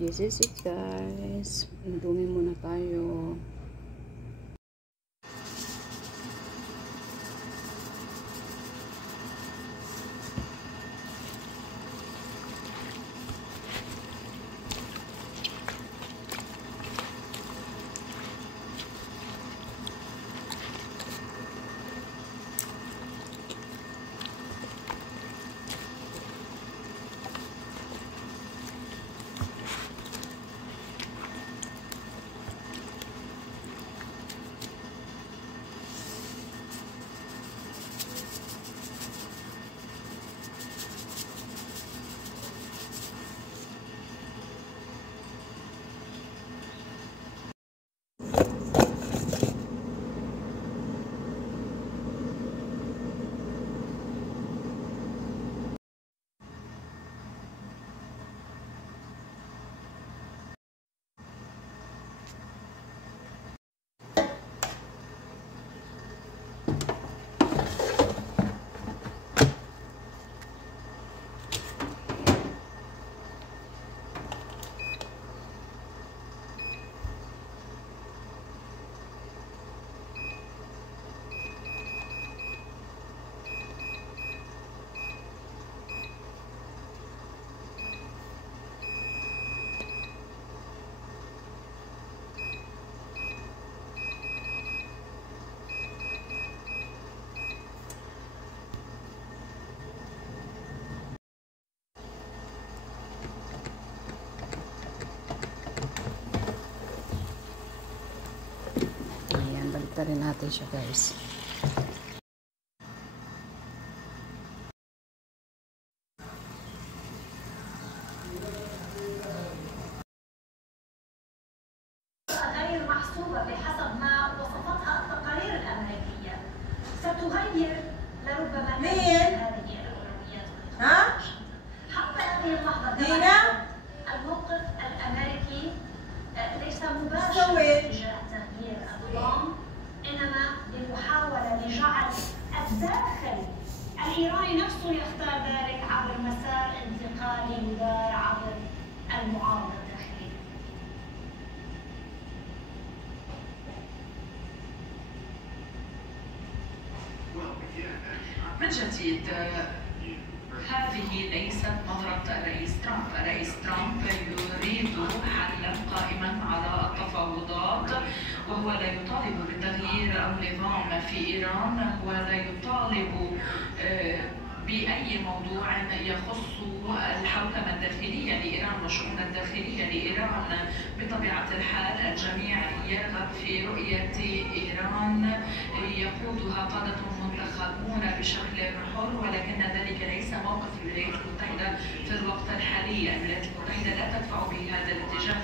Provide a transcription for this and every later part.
This is it, guys. Dumi muna tayo. Rin natin siya, guys. غير محسوبة بحسب ما وصفتها التقارير الأمريكية ستغير لربما هذه الأولويات. حتى هذه اللحظة الموقف الأمريكي ليس مباشر تجاه تغيير النظام، إنما بمحاولة لجعل الداخل الإيراني نفسه يختار ذلك عبر مسار انتقالي يدار عبر المعارضة الداخلية. من جديد، هذه ليست نظرة الرئيس ترامب. الرئيس ترامب يريد حلا قائما على التفاوضات، وهو لا يطالب بتغيير النظام في إيران، هو لا يطالب بأي موضوع يخص الحوكمة الداخلية لإيران والشؤون الداخلية لإيران. بطبيعة الحال الجميع يرغب في رؤية إيران يقودها قادة منتخبون بشكل حر، ولكن ذلك ليس موقف الولايات المتحدة في الوقت الحالي. الولايات المتحدة لا تدفع بهذا الاتجاه.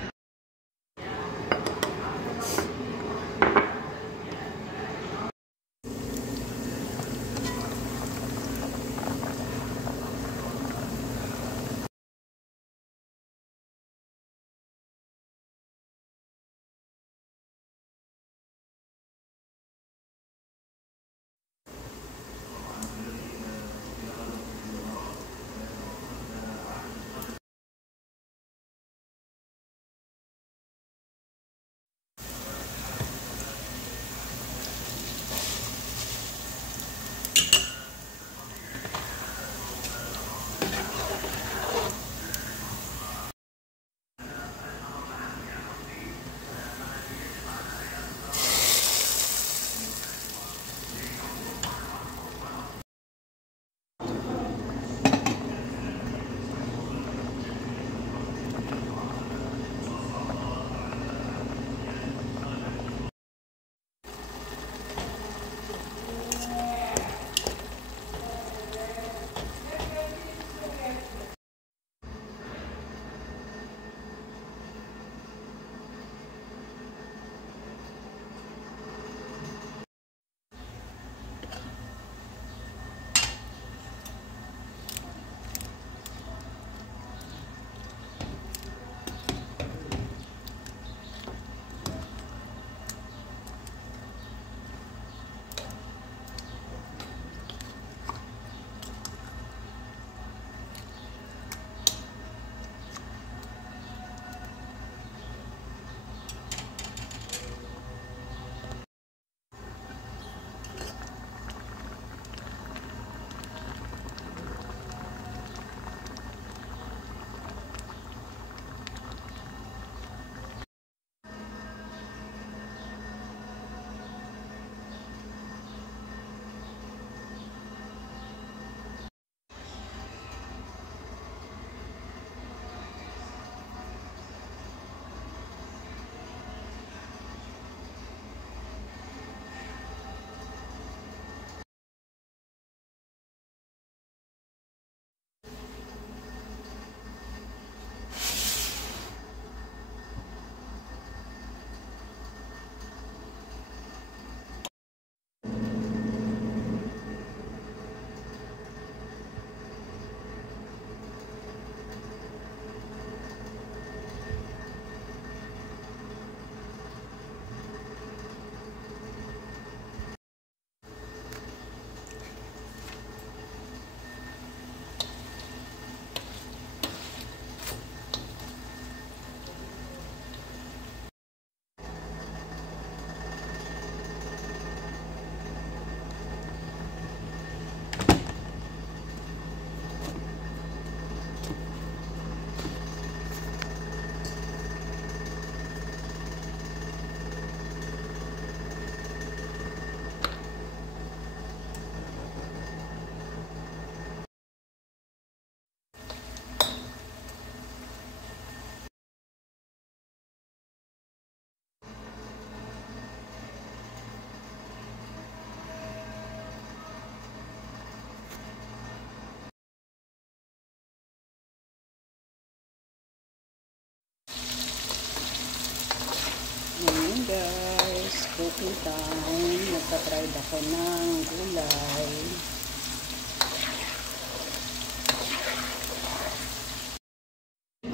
coffee time. Nagtatry ako ng gulay.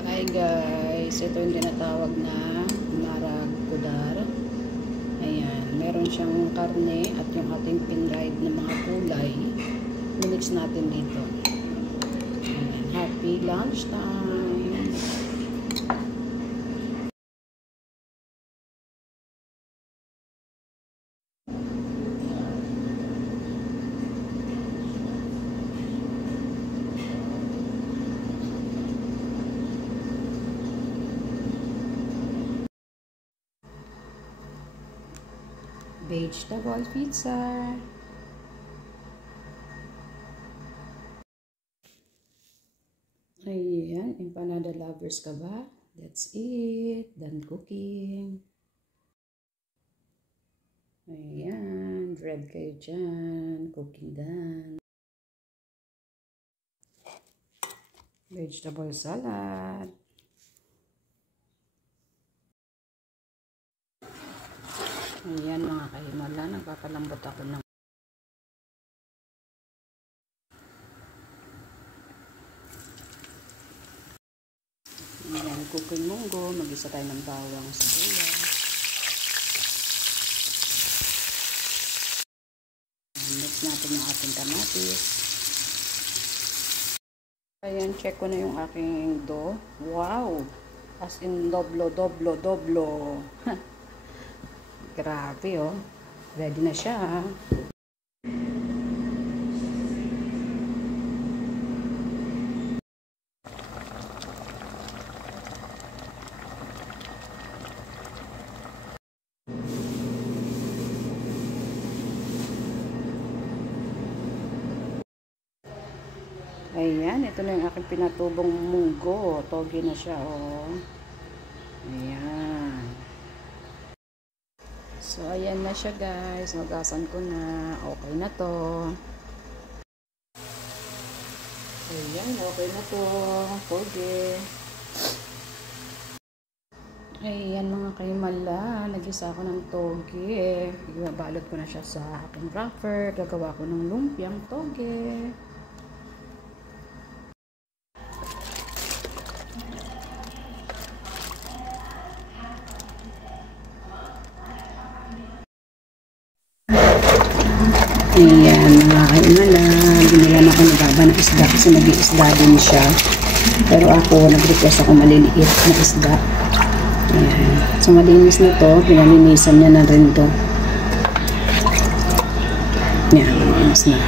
Hi guys, ito yung tinatawag na maragkudar. Ayan, meron siyang karne at yung ating pinried na mga gulay. Minix natin dito. Ayan, happy lunchtime! Vegetable pizza. Ayan, empanada lovers ka ba? That's it. Done cooking. Ayan, bread kayo dyan. Cooking done. Vegetable salad. Ayan mga kahimala, nagpapalambot ako ng ayan, cooking munggo, mag-isa tayo ng bawang sa sibuyas. Mix natin yung ating kamatis. Ayan, check ko na yung aking dough. Wow! As in doblo. Grabe oh. Ready na siya. Ayan, ito na yung aking pinatubong munggo. Togi na siya oh. Ayan. So, ayan na siya guys. Magasan ko na. Okay na to. Ayan, okay na to. Toge. Ayan mga kaimala. Nagisa ako ng toge. Ibabalot ko na siya sa aking wrapper. Gagawa ko ng lumpiang toge. Ayan, mga kaimala, binilan ako ng baba ng isda kasi nag-iisda din siya. Pero ako, nag-request ako maliliit na isda. Ayan. So, malinis na to. Pinalinisan niya na rin to. Ayan, malinis na.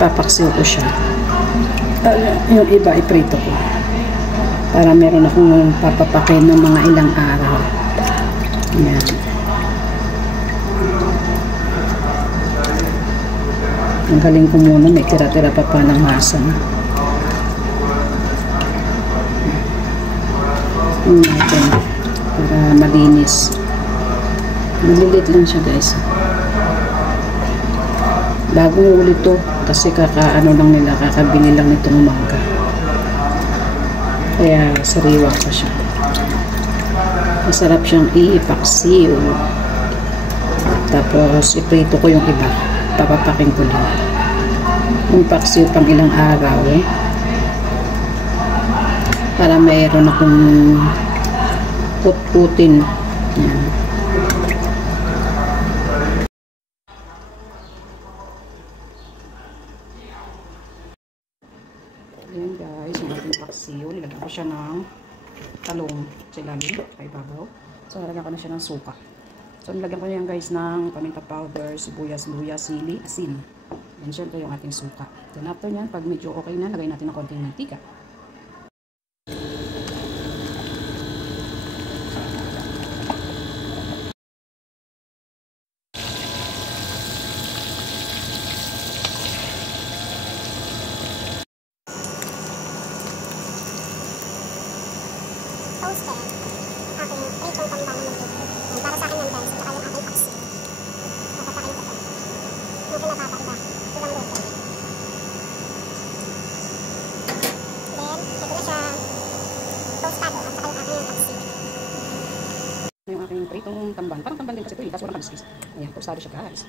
Papaksiw ko siya. Yung iba, iprito ko. Para meron akong papapakin ng mga ilang araw. Ayan. Ang galing ko muna, may tira-tira pa ng hasan. Natin para malinis. Malilit lang siya guys. Bagong ulit to kasi kakabili lang nitong umaga. Kaya sariwa ko siya. Masarap siyang ipaksiw. Tapos iprito ko yung iba. Papapaking ko din. Yung paksiw pang ilang araw para mayroon akong put-putin. Yan. Ayan guys, yung ating paksiw. Nilagyan ko siya ng talong sa ilalim, kay babaw. So nilagyan ko na siya ng suka. So, nilagyan ko yan guys ng paminta powder, sibuyas, luya, sili, asin. Yan syempre yung ating suka. Then after nyan, pag medyo okay na, lagay natin ng konting mantika. Toasted. Aking pritong pambangan ng tubig. Para sa akin yan guys, at saka yung aking paksi. Napapakain ko ito. Yung pinapapaiba. Ibang luto. Tapos wala kang skis. Ayan, tostado siya guys.